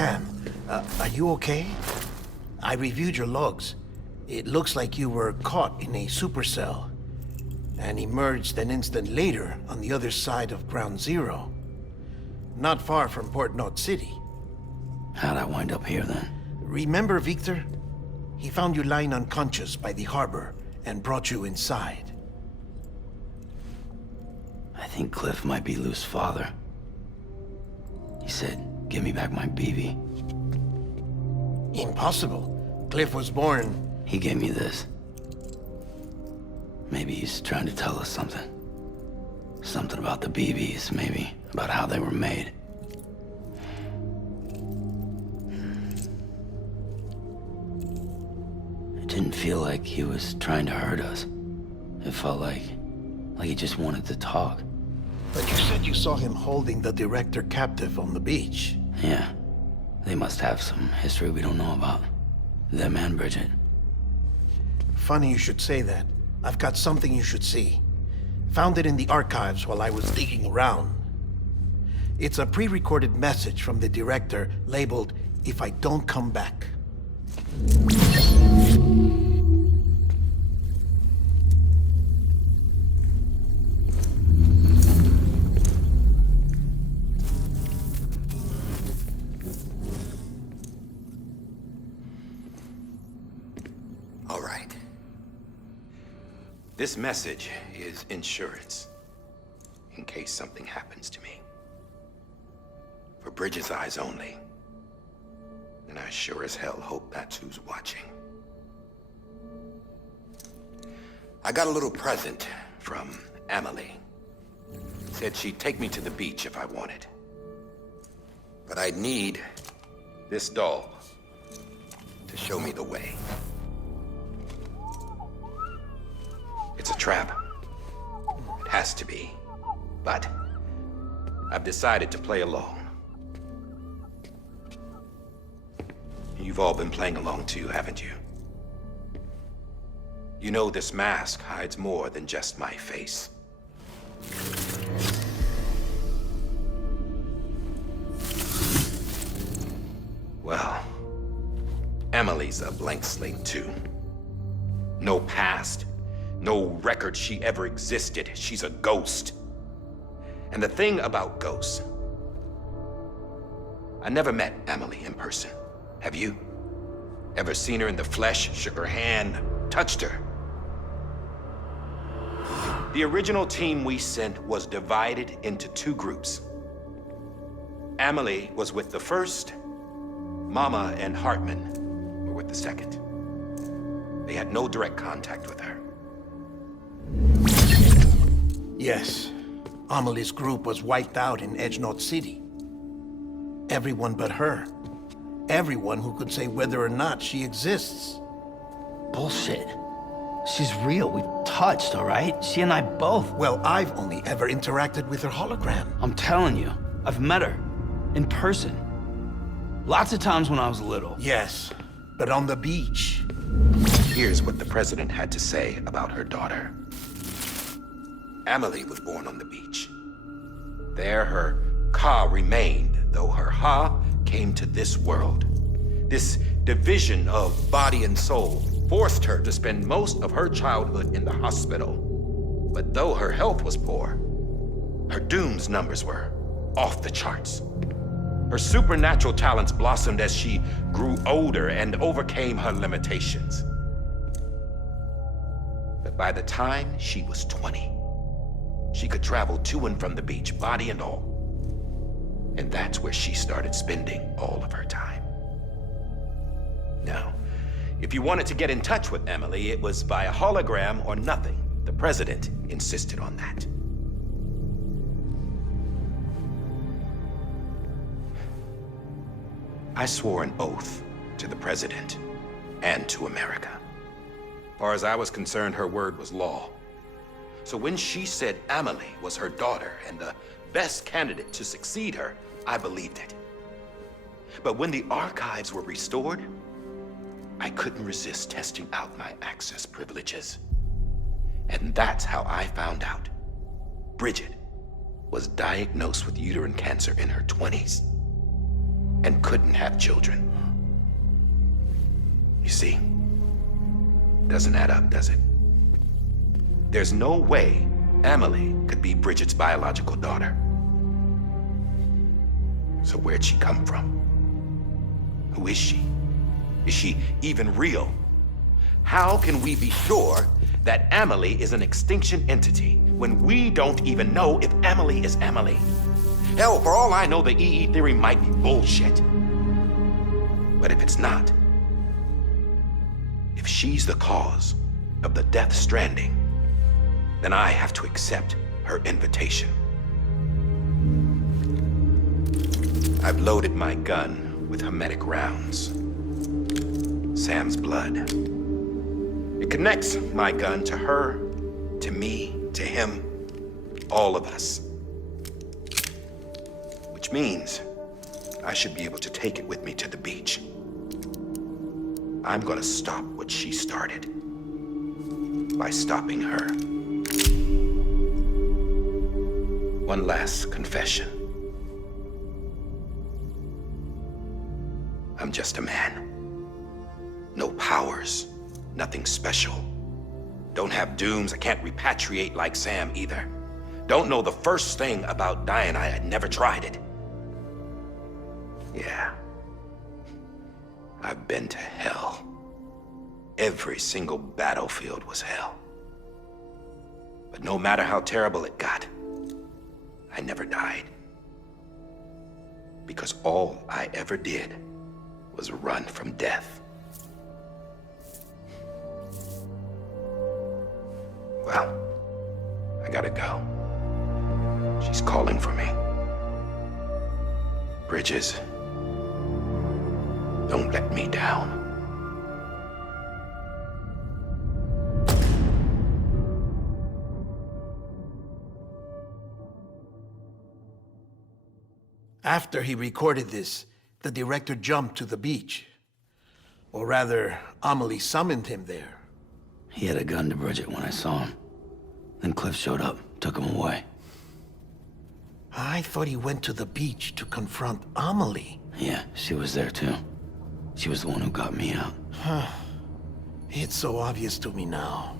Sam, are you okay? I reviewed your logs. It looks like you were caught in a supercell and emerged an instant later on the other side of Ground Zero. Not far from Port Knot City. How'd I wind up here then? Remember Victor? He found you lying unconscious by the harbor and brought you inside. I think Cliff might be Lou's father. He said, give me back my BB. Impossible. Cliff was born... He gave me this. Maybe he's trying to tell us something. Something about the BBs, maybe. About how they were made. It didn't feel like he was trying to hurt us. It felt like he just wanted to talk. But you said you saw him holding the director captive on the beach. Yeah. They must have some history we don't know about. Them and Bridget. Funny you should say that. I've got something you should see. Found it in the archives while I was digging around. It's a pre-recorded message from the director labeled, "If I don't come back." All right. This message is insurance, in case something happens to me. For Bridget's eyes only. And I sure as hell hope that's who's watching. I got a little present from Emily. Said she'd take me to the beach if I wanted. But I'd need this doll to show me the way. It's a trap. It has to be. But I've decided to play along. You've all been playing along too, haven't you? You know this mask hides more than just my face. Well, Emily's a blank slate too. No past. No record she ever existed. She's a ghost. And the thing about ghosts, I never met Emily in person. Have you? Ever seen her in the flesh, shook her hand, touched her? The original team we sent was divided into two groups. Emily was with the first. Mama and Hartman were with the second. They had no direct contact with her. Yes. Amelie's group was wiped out in Edge Knot City. Everyone but her. Everyone who could say whether or not she exists. Bullshit. She's real. We've touched, all right? She and I both. Well, I've only ever interacted with her hologram. I'm telling you, I've met her. In person. Lots of times when I was little. Yes, but on the beach. Here's what the president had to say about her daughter. Emily was born on the beach. There her Ka remained, though her Ha came to this world. This division of body and soul forced her to spend most of her childhood in the hospital. But though her health was poor, her Doom's numbers were off the charts. Her supernatural talents blossomed as she grew older and overcame her limitations. But by the time she was 20, she could travel to and from the beach, body and all. And that's where she started spending all of her time. Now, if you wanted to get in touch with Emily, it was via hologram or nothing. The president insisted on that. I swore an oath to the president and to America. As far as I was concerned, her word was law. So when she said Emily was her daughter and the best candidate to succeed her, I believed it. But when the archives were restored, I couldn't resist testing out my access privileges. And that's how I found out Bridget was diagnosed with uterine cancer in her 20s. and couldn't have children. You see, doesn't add up, does it? There's no way Amelie could be Bridget's biological daughter. So where'd she come from? Who is she? Is she even real? How can we be sure that Amelie is an extinction entity when we don't even know if Amelie is Amelie? Hell, for all I know, the EE theory might be bullshit. But if it's not, if she's the cause of the Death Stranding, then I have to accept her invitation. I've loaded my gun with hermetic rounds. Sam's blood. It connects my gun to her, to me, to him, all of us. Which means I should be able to take it with me to the beach. I'm gonna stop what she started by stopping her. One last confession. I'm just a man. No powers, nothing special. Don't have dooms, I can't repatriate like Sam either. Don't know the first thing about dying, I had never tried it. Yeah. I've been to hell. Every single battlefield was hell. But no matter how terrible it got, I never died. Because all I ever did was run from death. Well, I gotta go. She's calling for me. Bridges, don't let me down. After he recorded this, the director jumped to the beach. Or rather, Amelie summoned him there. He had a gun to Bridget when I saw him. Then Cliff showed up, took him away. I thought he went to the beach to confront Amelie. Yeah, she was there too. She was the one who got me out. It's so obvious to me now.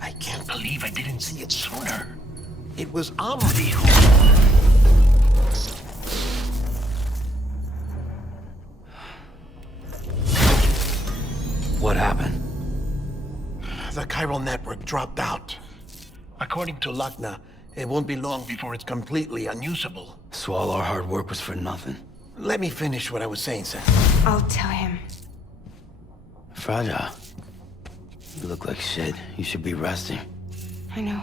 I can't believe I didn't see it sooner. It was Amelie who... What happened? The chiral network dropped out. According to Lachna, it won't be long before it's completely unusable. So all our hard work was for nothing. Let me finish what I was saying, Sam. I'll tell him. Fragile. You look like shit. You should be resting. I know.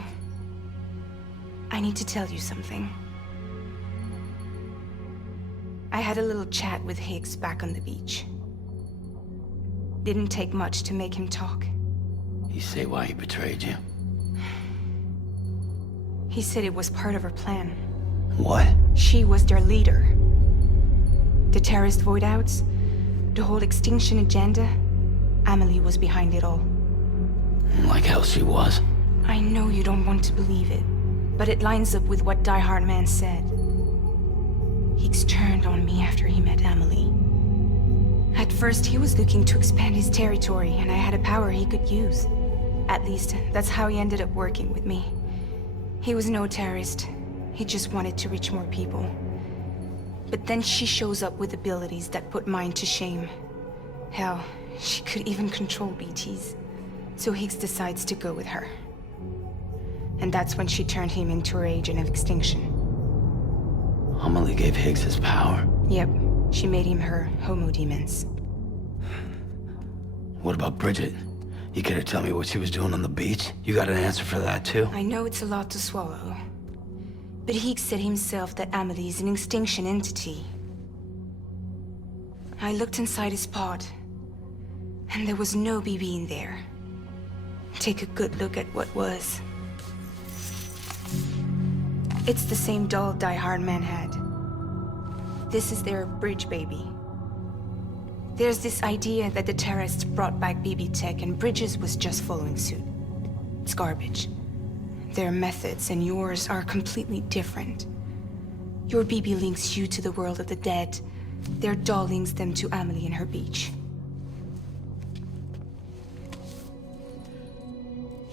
I need to tell you something. I had a little chat with Higgs back on the beach. Didn't take much to make him talk. You say why he betrayed you? He said it was part of her plan. What? She was their leader. The terrorist void-outs, the whole extinction agenda, Amelie was behind it all. Like hell she was. I know you don't want to believe it, but it lines up with what Die Hard Man said. Higgs turned on me after he met Amelie. At first, he was looking to expand his territory, and I had a power he could use. At least, that's how he ended up working with me. He was no terrorist. He just wanted to reach more people. But then she shows up with abilities that put mine to shame. Hell, she could even control BTs. So Higgs decides to go with her. And that's when she turned him into her agent of extinction. Amelie gave Higgs his power. Yep, she made him her homo demons. What about Bridget? You care to tell me what she was doing on the beach? You got an answer for that too? I know it's a lot to swallow. But Higgs said himself that Amelie is an extinction entity. I looked inside his pod, and there was no BB in there. Take a good look at what was. It's the same doll Die Hard Man had. This is their bridge baby. There's this idea that the terrorists brought back BB tech and Bridges was just following suit. It's garbage. Their methods and yours are completely different. Your BB links you to the world of the dead, Their doll links them to Amelie and her beach.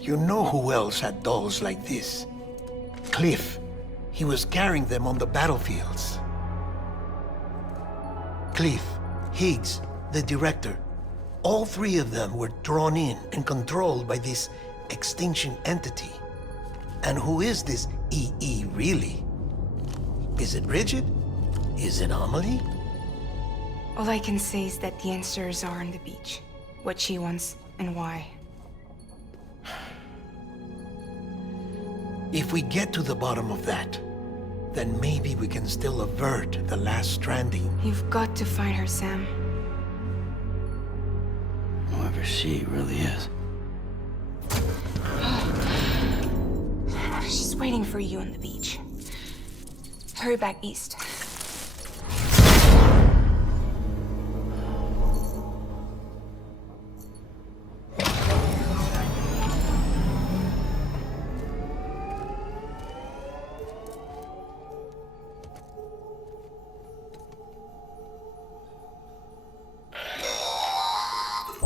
You know who else had dolls like this? Cliff. He was carrying them on the battlefields. Cliff, Higgs, the director. All three of them were drawn in and controlled by this extinction entity. And who is this EE really? Is it Bridget? Is it Amelie? All I can say is that the answers are on the beach. What she wants and why. If we get to the bottom of that, then maybe we can still avert the last stranding. You've got to find her, Sam. Whoever she really is. She's waiting for you on the beach. Hurry back east.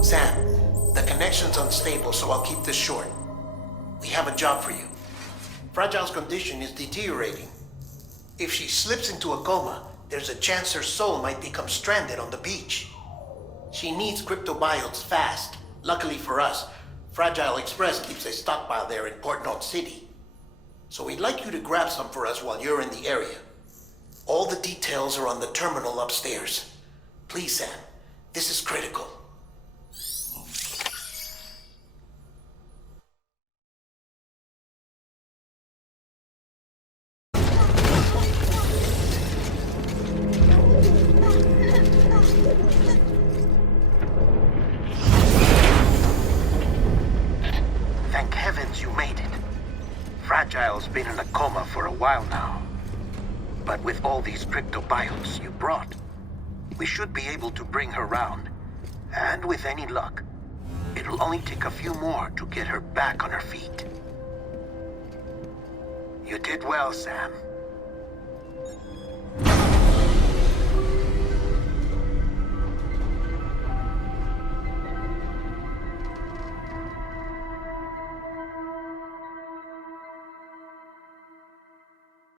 Sam, the connection's unstable, so I'll keep this short. We have a job for you. Fragile's condition is deteriorating. If she slips into a coma, there's a chance her soul might become stranded on the beach. She needs cryptobiotes fast. Luckily for us, Fragile Express keeps a stockpile there in Port Knot City. So we'd like you to grab some for us while you're in the area. All the details are on the terminal upstairs. Please, Sam, this is critical. Thank heavens you made it. Fragile's been in a coma for a while now. But with all these cryptobiotes you brought, we should be able to bring her round. And with any luck, it'll only take a few more to get her back on her feet. You did well, Sam.